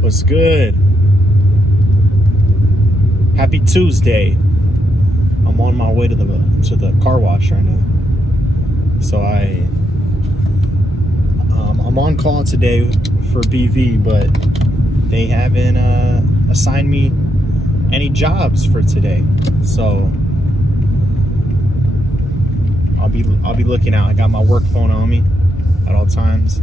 What's good? Happy Tuesday. I'm on my way to the car wash right now. So I'm on call today for BV, but they haven't assigned me any jobs for today. So I'll be looking out. I got my work phone on me at all times,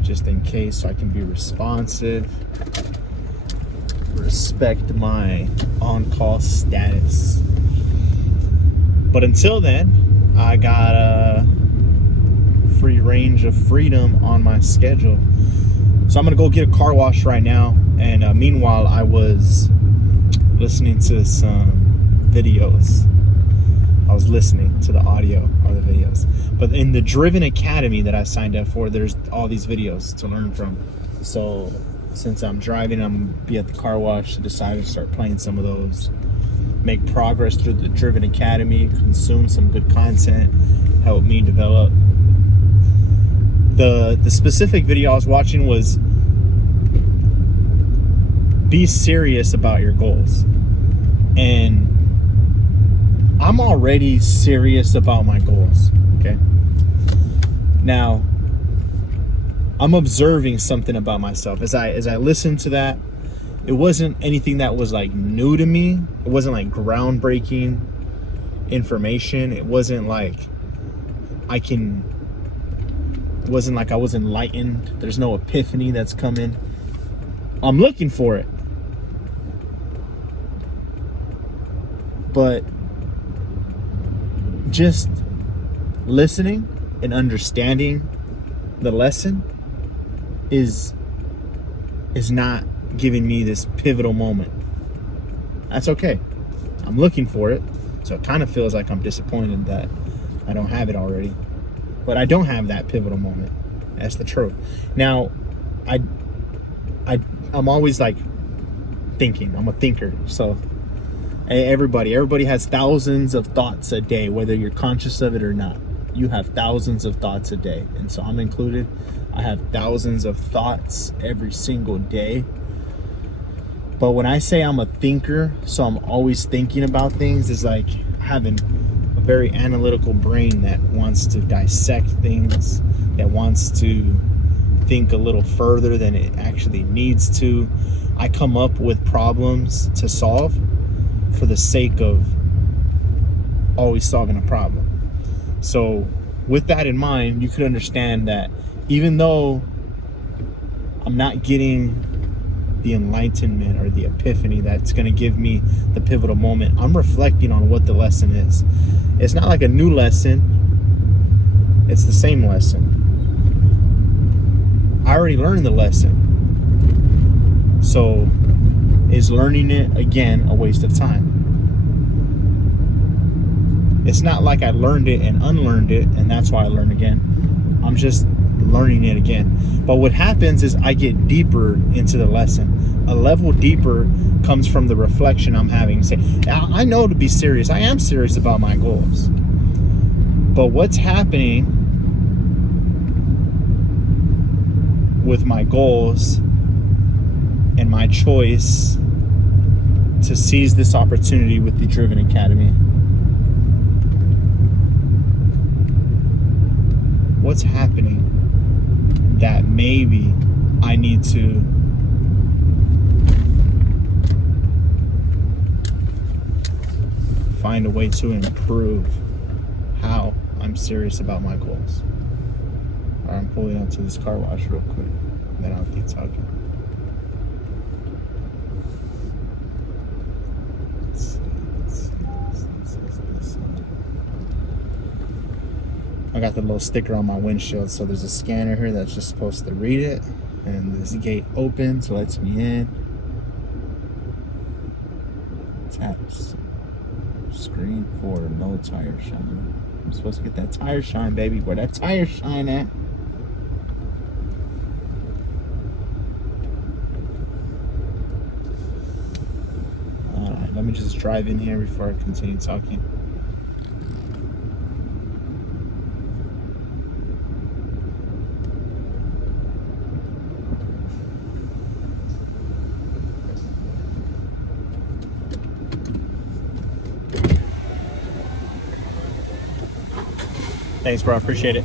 just in case, so I can be responsive. Respect my on-call status. But until then, I got a free range of freedom on my schedule. So I'm gonna go get a car wash right now. And meanwhile, I was listening to some videos. I was listening to the audio or the videos. But in the Driven Academy that I signed up for, there's all these videos to learn from. So since I'm driving, I'm gonna be at the car wash. I decided to start playing some of those, make progress through the Driven Academy, consume some good content, help me develop. The specific video I was watching was be serious about your goals. And I'm already serious about my goals, okay? Now, I'm observing something about myself. As I listened to that, it wasn't anything that was like new to me. It wasn't like groundbreaking information. It wasn't like I was enlightened. There's no epiphany that's coming. I'm looking for it. But just listening and understanding the lesson is not giving me this pivotal moment. That's okay. I'm looking for it. So it kind of feels like I'm disappointed that I don't have it already. But I don't have that pivotal moment. That's the truth. Now, I'm always like thinking. I'm a thinker. So everybody has thousands of thoughts a day, whether you're conscious of it or not. You have thousands of thoughts a day. And so I'm included. I have thousands of thoughts every single day. But when I say I'm a thinker, so I'm always thinking about things, is like having a very analytical brain that wants to dissect things, that wants to think a little further than it actually needs to. I come up with problems to solve for the sake of always solving a problem. So with that in mind, you could understand that even though I'm not getting the enlightenment or the epiphany that's going to give me the pivotal moment, I'm reflecting on what the lesson is. It's not like a new lesson. It's the same lesson. I already learned the lesson. So is learning it again a waste of time? It's not like I learned it and unlearned it and that's why I learn again. I'm just learning it again. But what happens is I get deeper into the lesson. A level deeper comes from the reflection I'm having. Say, I know to be serious. I am serious about my goals. But what's happening with my goals and my choice to seize this opportunity with the Driven Academy? What's happening that maybe I need to find a way to improve how I'm serious about my goals? All right, I'm pulling up to this car wash real quick, then I'll keep talking. I got the little sticker on my windshield, so there's a scanner here that's just supposed to read it, and this gate opens, lets me in. Taps screen for no tire shine. I'm supposed to get that tire shine, baby. Where that tire shine at? All right, let me just drive in here before I continue talking. Thanks, bro. Appreciate it.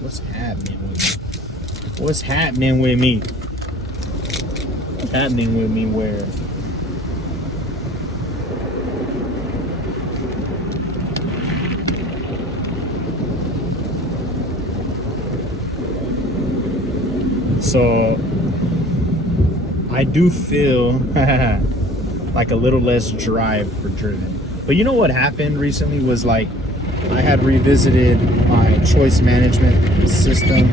What's happening with me? What's happening with me? What's happening with me where? So I do feel like a little less drive for driven. But you know what happened recently was like I had revisited my choice management system.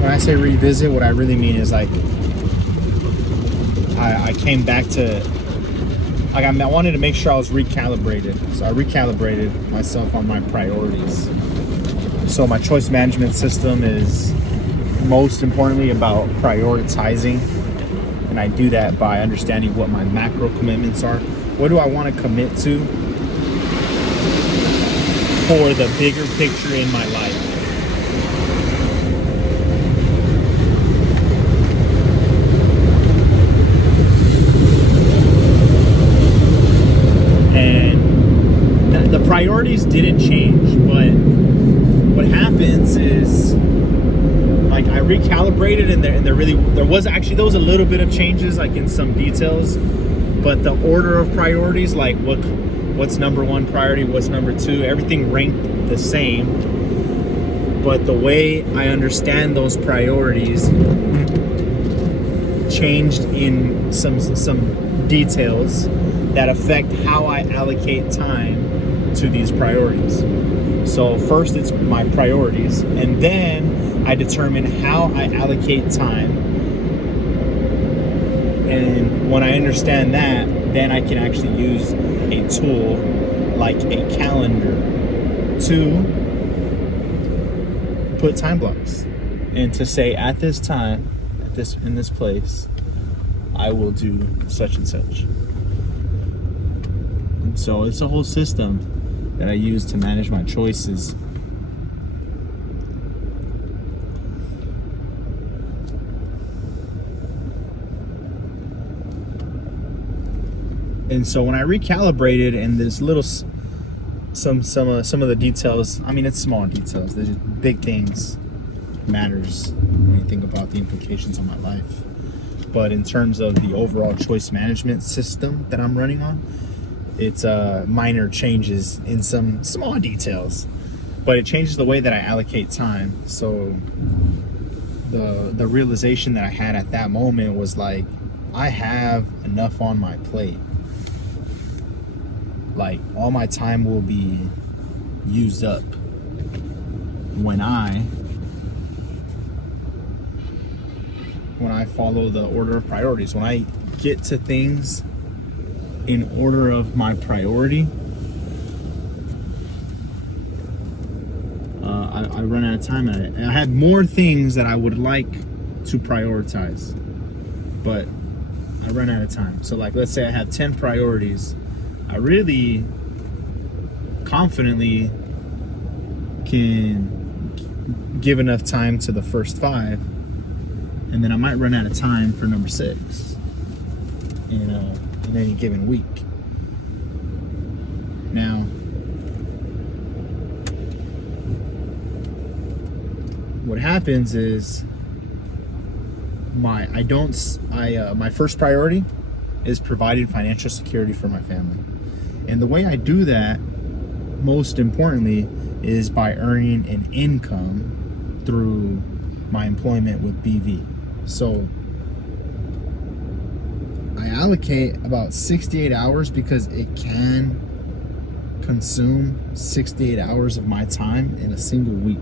When I say revisit, what I really mean is like I came back to like I wanted to make sure I was recalibrated. So I recalibrated myself on my priorities. So my choice management system is most importantly about prioritizing, and I do that by understanding what my macro commitments are. What do I want to commit to for the bigger picture in my life? And the priorities didn't change, but what happens is like I recalibrated, and there was a little bit of changes like in some details, but the order of priorities, like what's number one priority, what's number two, everything ranked the same, but the way I understand those priorities changed in some details that affect how I allocate time to these priorities. So first it's my priorities, and then I determine how I allocate time. And when I understand that, then I can actually use a tool like a calendar to put time blocks and to say at this time, in this place, I will do such and such. And so it's a whole system that I use to manage my choices. And so when I recalibrated, and this little some of the details, I mean, it's small details, there's just big things matters when you think about the implications on my life. But in terms of the overall choice management system that I'm running on, it's minor changes in some small details, but it changes the way that I allocate time. So the realization that I had at that moment was like, I have enough on my plate. Like all my time will be used up when I follow the order of priorities. When I get to things in order of my priority, I run out of time at it. And I had more things that I would like to prioritize, but I run out of time. So like, let's say I have 10 priorities. I really confidently can give enough time to the first 5, and then I might run out of time for number 6 in any given week. Now, what happens is my first priority is providing financial security for my family. And the way I do that, most importantly, is by earning an income through my employment with BV. So I allocate about 68 hours because it can consume 68 hours of my time in a single week.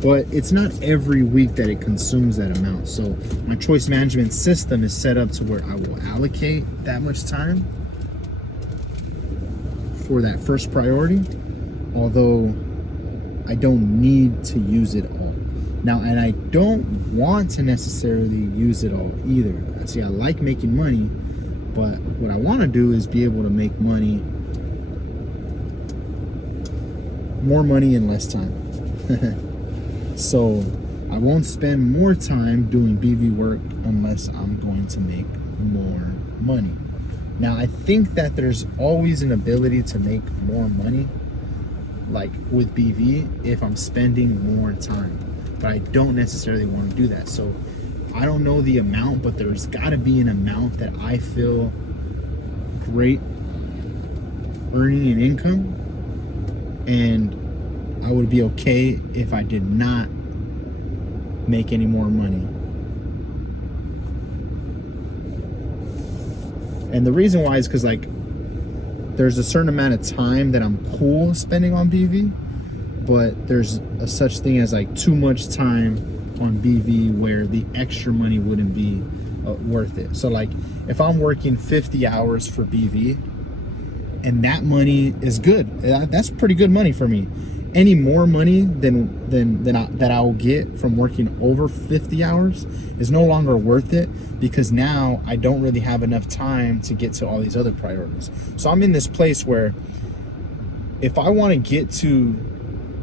But it's not every week that it consumes that amount. So my choice management system is set up to where I will allocate that much time for that first priority, although I don't need to use it all. Now, and I don't want to necessarily use it all either. See, I like making money, but what I want to do is be able to make money more money in less time. So I won't spend more time doing BV work unless I'm going to make more money. Now, I think that there's always an ability to make more money, like with BV, if I'm spending more time. But I don't necessarily want to do that. So I don't know the amount, but there's got to be an amount that I feel great earning an income, and I would be okay if I did not make any more money. And the reason why is because, like, there's a certain amount of time that I'm cool spending on BV, but there's a such thing as like too much time on BV where the extra money wouldn't be worth it. So like if I'm working 50 hours for BV and that money is good, that's pretty good money for me. Any more money that I will get from working over 50 hours is no longer worth it, because now I don't really have enough time to get to all these other priorities. So I'm in this place where if I want to get to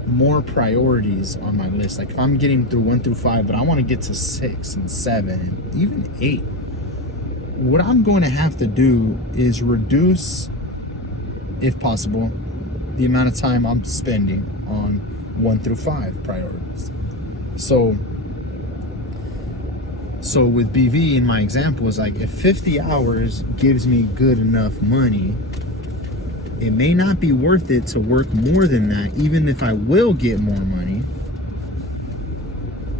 more priorities on my list, like if I'm getting through 1 through 5, but I want to get to 6 and 7 and even 8, what I'm going to have to do is reduce, if possible, the amount of time I'm spending on 1 through 5 priorities. So with BV, in my example, is like if 50 hours gives me good enough money, it may not be worth it to work more than that, even if I will get more money,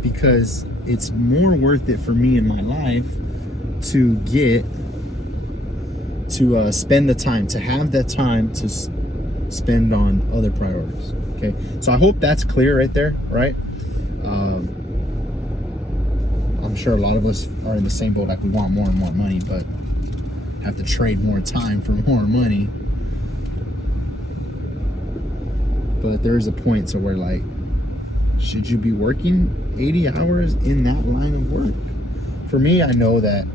because it's more worth it for me in my life to spend the time, to have that time to spend on other priorities. Okay, so I hope that's clear right there, right? I'm sure a lot of us are in the same boat, like we want more and more money, but have to trade more time for more money. But there's a point to where, like, should you be working 80 hours in that line of work? For me, I know that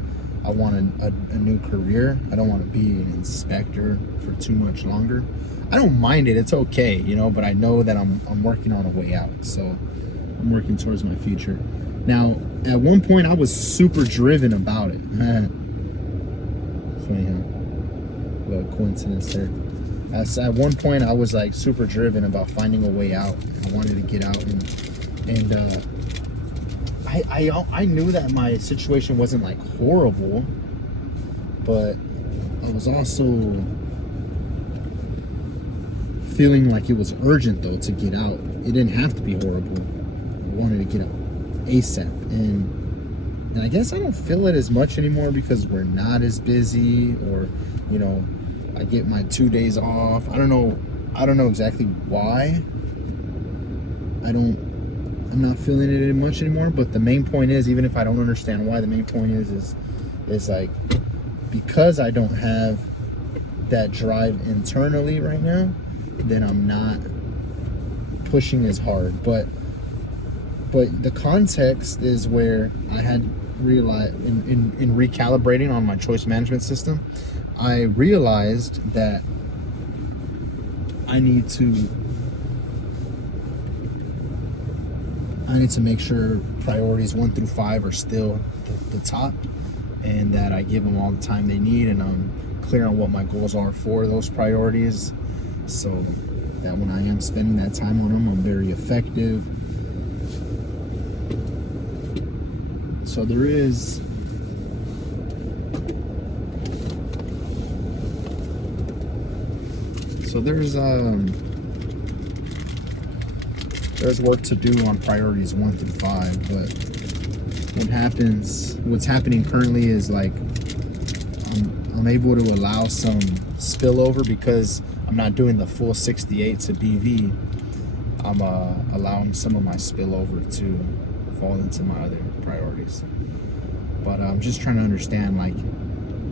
I want a new career. I don't want to be an inspector for too much longer. I don't mind it. It's okay, you know, but I know that I'm working on a way out. So I'm working towards my future. Now, at one point, I was super driven about it. Funny, huh? A little coincidence there. At one point, I was like super driven about finding a way out. I wanted to get out, and I knew that my situation wasn't like horrible, but I was also feeling like it was urgent though to get out. It didn't have to be horrible. I wanted to get out ASAP, and I guess I don't feel it as much anymore because we're not as busy, or you know, I get my 2 days off. I don't know exactly why. I'm not feeling it much anymore, but the main point is, even if I don't understand why, the main point is like, because I don't have that drive internally right now, then I'm not pushing as hard. But the context is where I had realized in recalibrating on my choice management system, I realized that I need to make sure priorities 1 through 5 are still the top, and that I give them all the time they need, and I'm clear on what my goals are for those priorities, so that when I am spending that time on them, I'm very effective. So there's work to do on priorities 1 through 5, but what's happening currently is like I'm able to allow some spillover because I'm not doing the full 68 to BV. I'm allowing some of my spillover to fall into my other priorities. But I'm just trying to understand, like,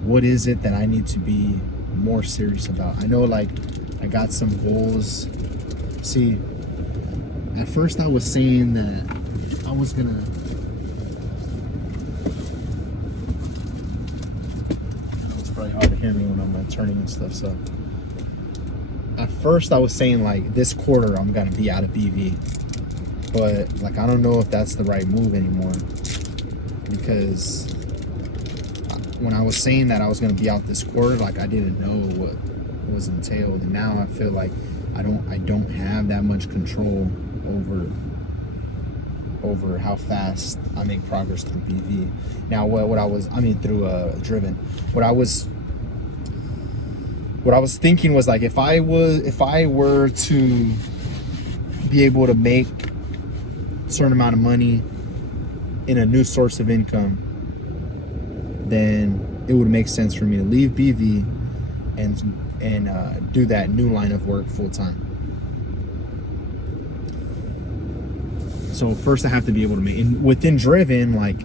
what is it that I need to be more serious about? I know, like, I got some goals. See, at first I was saying that I was gonna it's probably hard to hear me when I'm turning and stuff, so at first I was saying like this quarter I'm gonna be out of BV, but like I don't know if that's the right move anymore, because when I was saying that I was gonna be out this quarter, like I didn't know what was entailed, and now I feel like I don't have that much control over how fast I make progress through BV. Now through Driven. What I was thinking was like, if I were to be able to make a certain amount of money in a new source of income, then it would make sense for me to leave BV and do that new line of work full time. So first I have to be able to make, and within Driven, like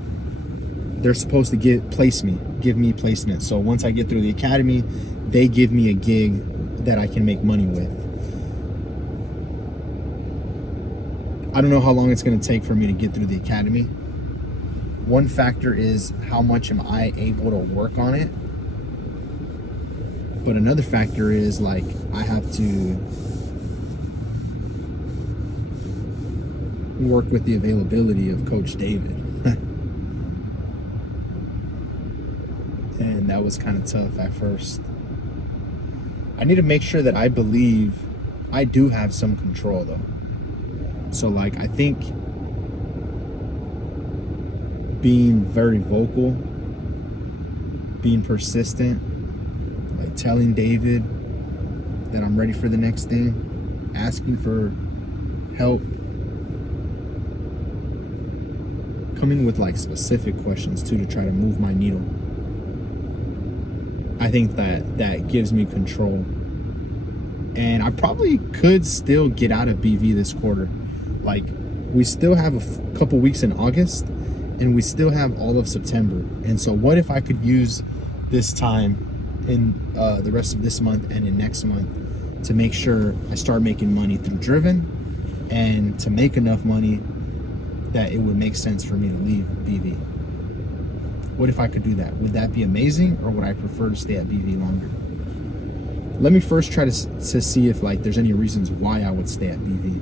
they're supposed to give me placement. So once I get through the academy, they give me a gig that I can make money with. I don't know how long it's going to take for me to get through the academy. One factor is how much am I able to work on it. But another factor is like I have to work with the availability of Coach David. And that was kind of tough at first. I need to make sure that I believe I do have some control though. So like I think being very vocal, being persistent, like telling David that I'm ready for the next thing, asking for help, coming with like specific questions too to try to move my needle. I think that gives me control. And I probably could still get out of BV this quarter. Like we still have a couple weeks in August, and we still have all of September. And so what if I could use this time in the rest of this month and in next month to make sure I start making money through Driven, and to make enough money that it would make sense for me to leave BV. What if I could do that? Would that be amazing, or would I prefer to stay at BV longer? Let me first try to see if like there's any reasons why I would stay at BV.